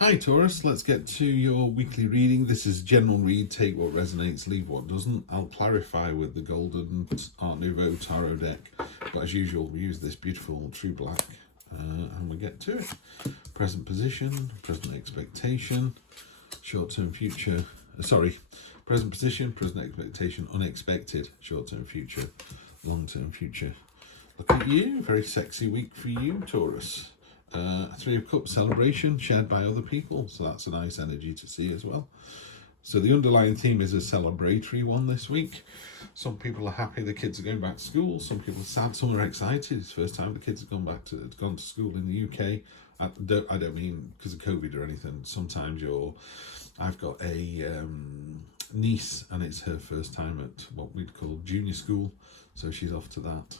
Hi Taurus, let's get to your weekly reading. This is general read, take what resonates, leave what doesn't. I'll clarify with the Golden Art Nouveau Tarot deck, but as usual we use this beautiful true black and we get to it. Present position, present expectation, short-term future, present position, present expectation, unexpected, short-term future, long-term future. Look at you, very sexy week for you Taurus. Three of Cups celebration shared by other people, so that's a nice energy to see as well. So the underlying theme is a celebratory one this week. Some people are happy the kids are going back to school, some people are sad, some are excited. It's the first time the kids have gone to school in the UK. I don't mean because of COVID or anything. Sometimes I've got a niece and it's her first time at what we'd call junior school, so she's off to that.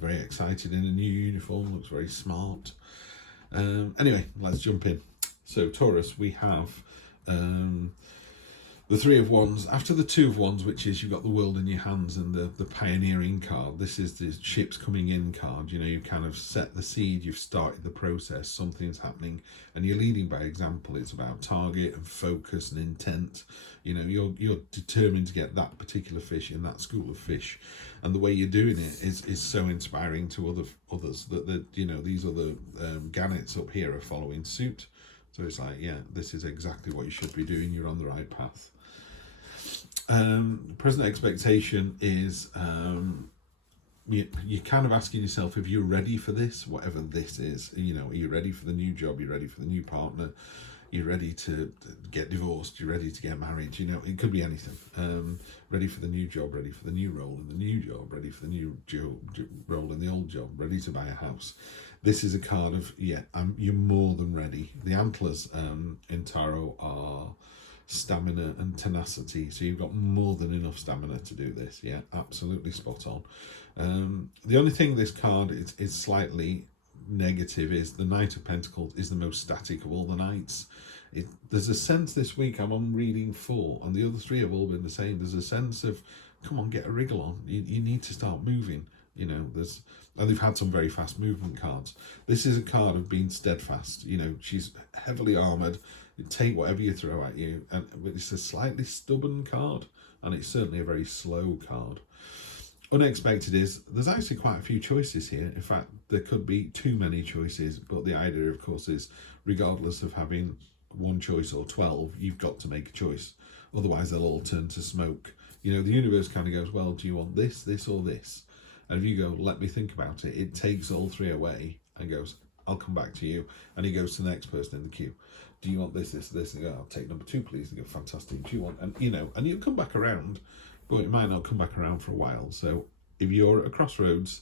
Very excited in a new uniform, looks very smart. Anyway, let's jump in. So Taurus, we have the Three of Wands. After the Two of Wands, which is you've got the world in your hands and the pioneering card, this is the ships coming in card. You know, you've kind of set the seed, you've started the process, something's happening and you're leading by example. It's about target and focus and intent. You know, you're determined to get that particular fish in that school of fish, and the way you're doing it is so inspiring to others that you know, these other gannets up here are following suit. So it's like, yeah, this is exactly what you should be doing. You're on the right path. Present expectation is you're kind of asking yourself if you're ready for this, whatever this is. You know, are you ready for the new job? You're ready for the new partner? You're ready to get divorced? You're ready to get married? You know, it could be anything. Ready for the new job? Ready for the new role in the new job? Ready for the new role in the old job? Ready to buy a house? This is a card of, yeah, you're more than ready. The antlers in tarot are stamina and tenacity, so you've got more than enough stamina to do this. Yeah, absolutely spot on. The only thing this card is slightly negative is the Knight of Pentacles is the most static of all the knights. There's a sense this week, I'm on reading 4 and the other 3 have all been the same. There's a sense of, come on, get a wriggle on, you need to start moving. You know, and they've had some very fast movement cards. This is a card of being steadfast. You know, she's heavily armoured. You take whatever you throw at you, but it's a slightly stubborn card, and it's certainly a very slow card. Unexpected is there's actually quite a few choices here. In fact, there could be too many choices, but the idea, of course, is regardless of having one choice or 12, you've got to make a choice. Otherwise, they'll all turn to smoke. You know, the universe kind of goes, well, do you want this, this, or this? And if you go, let me think about it, it takes all 3 away and goes, I'll come back to you. And he goes to the next person in the queue. Do you want this, this, this? And go, I'll take number 2, please. And go, fantastic. Do you want, and you know, and you'll come back around, but it might not come back around for a while. So if you're at a crossroads,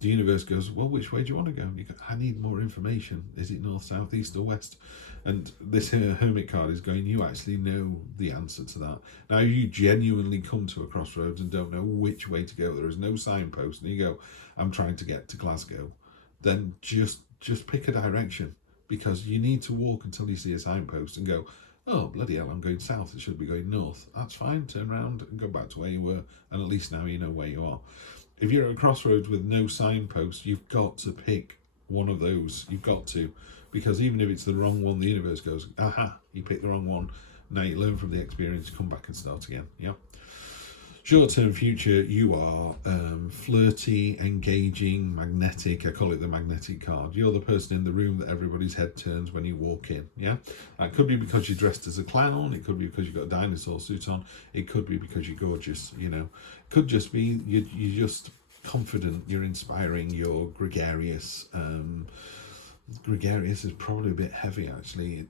the universe goes, well, which way do you want to go? And you go, I need more information. Is it north, south, east, or west? And this Hermit card is going, you actually know the answer to that. Now, if you genuinely come to a crossroads and don't know which way to go, there is no signpost, and you go, I'm trying to get to Glasgow, then just pick a direction, because you need to walk until you see a signpost and go, oh, bloody hell, I'm going south, it should be going north. That's fine, turn around and go back to where you were, and at least now you know where you are. If you're at a crossroads with no signpost, you've got to pick one of those. You've got to, because even if it's the wrong one, the universe goes, aha, you picked the wrong one. Now you learn from the experience, come back and start again. Yeah. Short-term future, you are flirty, engaging, magnetic. I call it the magnetic card. You're the person in the room that everybody's head turns when you walk in. Yeah, that could be because you're dressed as a clown. It could be because you've got a dinosaur suit on. It could be because you're gorgeous. You know, it could just be you're just confident. You're inspiring. You're gregarious. Gregarious is probably a bit heavy, actually.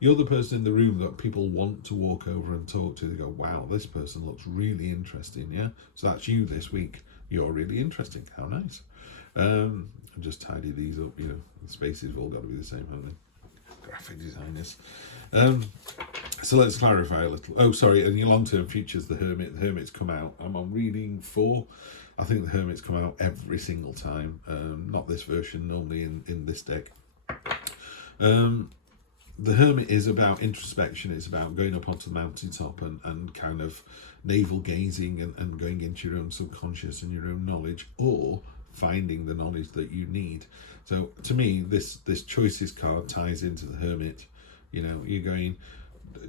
You're the person in the room that people want to walk over and talk to. They go, wow, this person looks really interesting. Yeah, so that's you this week. You're really interesting. How nice. I'll just tidy these up. You know, the spaces have all got to be the same, haven't they? Graphic designers. So let's clarify a little. Oh, sorry, and your long-term futures, the Hermit. The Hermit's come out. I'm on reading 4. I think the Hermit's come out every single time. Not this version, normally in this deck. The Hermit is about introspection. It's about going up onto the mountaintop and kind of navel gazing and going into your own subconscious and your own knowledge, or finding the knowledge that you need. So to me, this choices card ties into the Hermit. You know, you're going,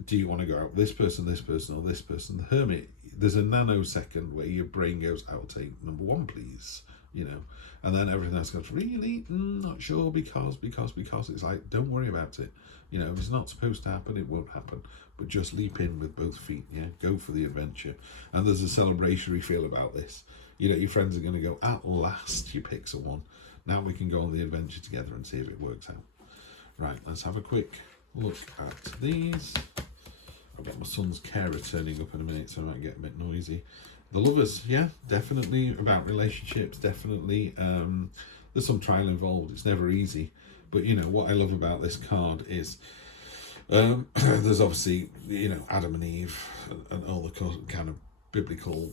do you want to go out with this person, or this person? The Hermit, there's a nanosecond where your brain goes, I'll take number one, please. You know, and then everything else goes, really? Not sure, because. It's like, don't worry about it. You know, if it's not supposed to happen, it won't happen. But just leap in with both feet, yeah? Go for the adventure. And there's a celebratory feel about this. You know, your friends are going to go, at last you pick someone. Now we can go on the adventure together and see if it works out. Right, let's have a quick look at these. I've got my son's carer turning up in a minute, so I might get a bit noisy. The Lovers, yeah, definitely about relationships, definitely. There's some trial involved. It's never easy. But, you know, what I love about this card is there's obviously, you know, Adam and Eve and all the kind of biblical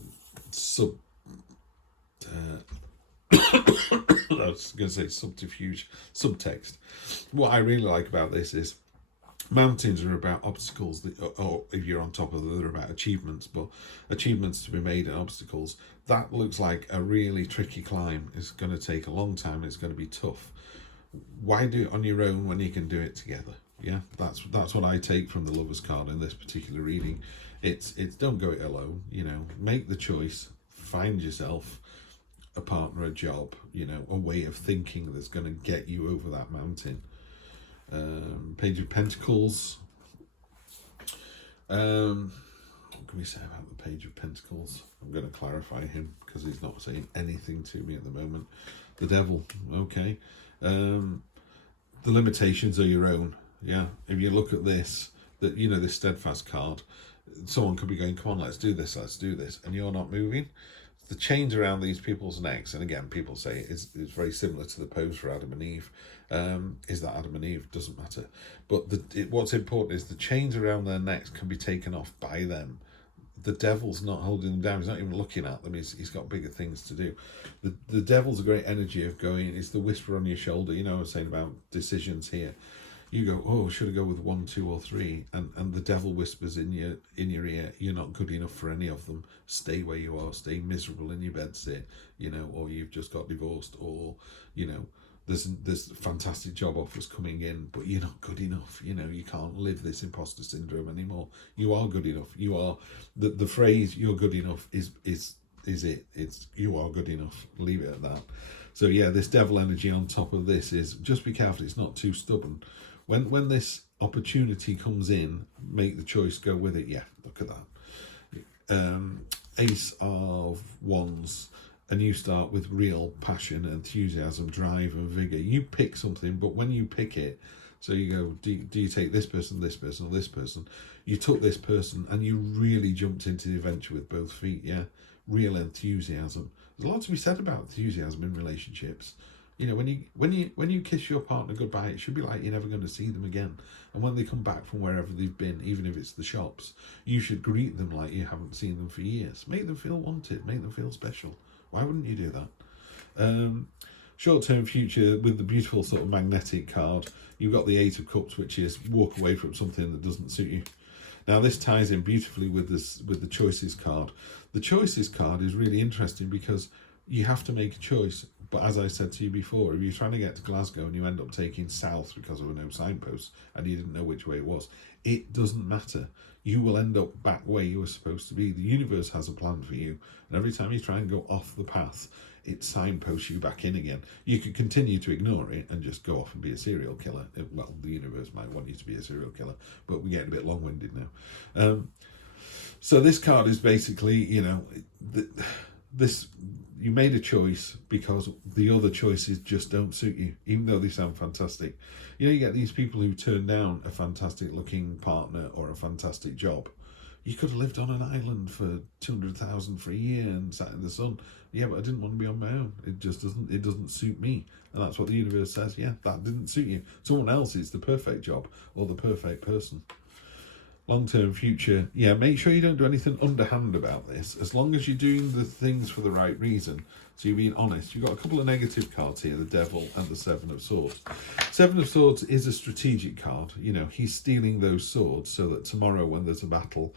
I was going to say subterfuge, subtext. What I really like about this is mountains are about obstacles, or if you're on top of them, they're about achievements, but achievements to be made and obstacles. That looks like a really tricky climb. It's going to take a long time. It's going to be tough. Why do it on your own when you can do it together? Yeah, that's what I take from the Lovers card in this particular reading. It's don't go it alone. You know, make the choice, find yourself a partner, a job, you know, a way of thinking that's going to get you over that mountain. Page of Pentacles. What can we say about the Page of Pentacles? I'm going to clarify him because he's not saying anything to me at the moment. The Devil, okay. The limitations are your own. Yeah, if you look at this, that, you know, this Steadfast card, someone could be going, come on, let's do this, and you're not moving. The chains around these people's necks, and again, people say it's very similar to the pose for Adam and Eve, is that Adam and Eve, doesn't matter. But what's important is the chains around their necks can be taken off by them. The Devil's not holding them down. He's not even looking at them. He's got bigger things to do. The Devil's a great energy of going, it's the whisper on your shoulder. You know, I was saying about decisions here. You go, oh, should I go with 1, 2, or 3? And the Devil whispers in your ear, you're not good enough for any of them. Stay where you are. Stay miserable in your bedsit, you know, or you've just got divorced, or, you know, there's fantastic job offers coming in, but you're not good enough. You know, you can't live this imposter syndrome anymore. You are good enough. You are the phrase "you're good enough" is it. It's you are good enough. Leave it at that. So yeah, this Devil energy on top of this is just be careful. It's not too stubborn. When this opportunity comes in, make the choice, go with it. Yeah, look at that. Ace of Wands, a new start with real passion, enthusiasm, drive and vigour. You pick something, but when you pick it, so you go, do you take this person, or this person? You took this person and you really jumped into the adventure with both feet, yeah? Real enthusiasm. There's a lot to be said about enthusiasm in relationships. You know, when you kiss your partner goodbye, it should be like you're never going to see them again. And when they come back from wherever they've been, even if it's the shops, you should greet them like you haven't seen them for years. Make them feel wanted, make them feel special. Why wouldn't you do that? Short-term future with the beautiful sort of magnetic card. You've got the 8 of Cups, which is walk away from something that doesn't suit you. Now this ties in beautifully with the Choices card. The Choices card is really interesting because you have to make a choice. But as I said to you before, if you're trying to get to Glasgow and you end up taking south because of no signpost and you didn't know which way it was, it doesn't matter. You will end up back where you were supposed to be. The universe has a plan for you. And every time you try and go off the path, it signposts you back in again. You could continue to ignore it and just go off and be a serial killer. Well, the universe might want you to be a serial killer, but we're getting a bit long-winded now. So this card is basically, you know, you made a choice because the other choices just don't suit you, even though they sound fantastic. You know, you get these people who turn down a fantastic looking partner or a fantastic job. You could have lived on an island for 200,000 for a year and sat in the sun. Yeah, but I didn't want to be on my own. It doesn't suit me. And that's what the universe says. Yeah, that didn't suit you. Someone else is the perfect job or the perfect person. Long-term future, yeah, make sure you don't do anything underhand about this, as long as you're doing the things for the right reason. So you're being honest. You've got a couple of negative cards here, the Devil and the 7 of Swords. 7 of Swords is a strategic card. You know, he's stealing those swords so that tomorrow when there's a battle,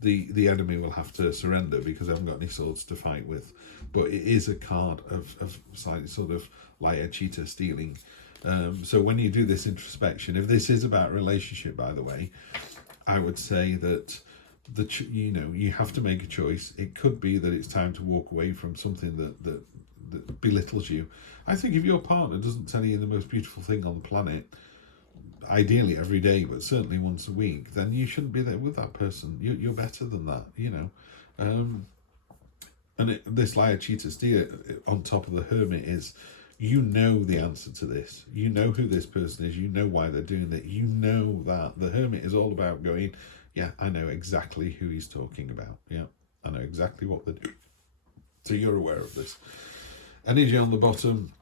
the enemy will have to surrender because I haven't got any swords to fight with. But it is a card of slightly sort of liar, cheater, stealing. So when you do this introspection, if this is about relationship, by the way, I would say that you have to make a choice. It could be that it's time to walk away from something that belittles you. I think if your partner doesn't tell you the most beautiful thing on the planet, ideally every day, but certainly once a week, then you shouldn't be there with that person. You're better than that, And this liar, cheater, steer on top of the hermit is, you know the answer to this. You know who this person is. You know why they're doing it. You know that. The hermit is all about going, yeah, I know exactly who he's talking about. Yeah, I know exactly what they're doing. So you're aware of this. Energy on the bottom,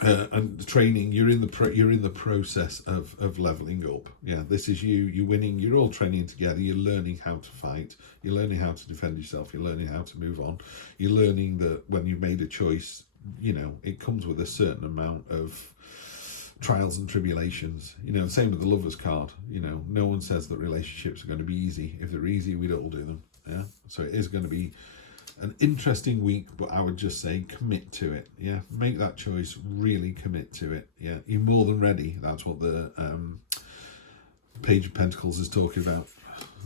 and training. You're in the process of leveling up. Yeah, this is you're winning. You're all training together. You're learning how to fight. You're learning how to defend yourself. You're learning how to move on. You're learning that when you've made a choice, it comes with a certain amount of trials and tribulations. Same with the Lovers card. No one says that relationships are going to be easy. If they're easy, we'd all do them. Yeah, so it is going to be an interesting week, but I would just say commit to it. Yeah, make that choice, really commit to it. Yeah, you're more than ready. That's what the Page of Pentacles is talking about.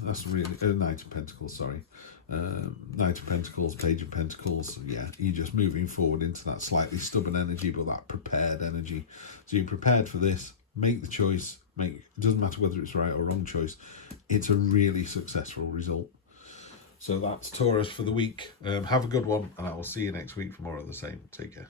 That's really Knight of Pentacles, sorry. Knight of Pentacles, Page of Pentacles. Yeah, you're just moving forward into that slightly stubborn energy, but that prepared energy. So you're prepared for this. Make the choice. It doesn't matter whether it's right or wrong choice. It's a really successful result. So that's Taurus for the week. Have a good one, and I will see you next week for more of the same. Take care.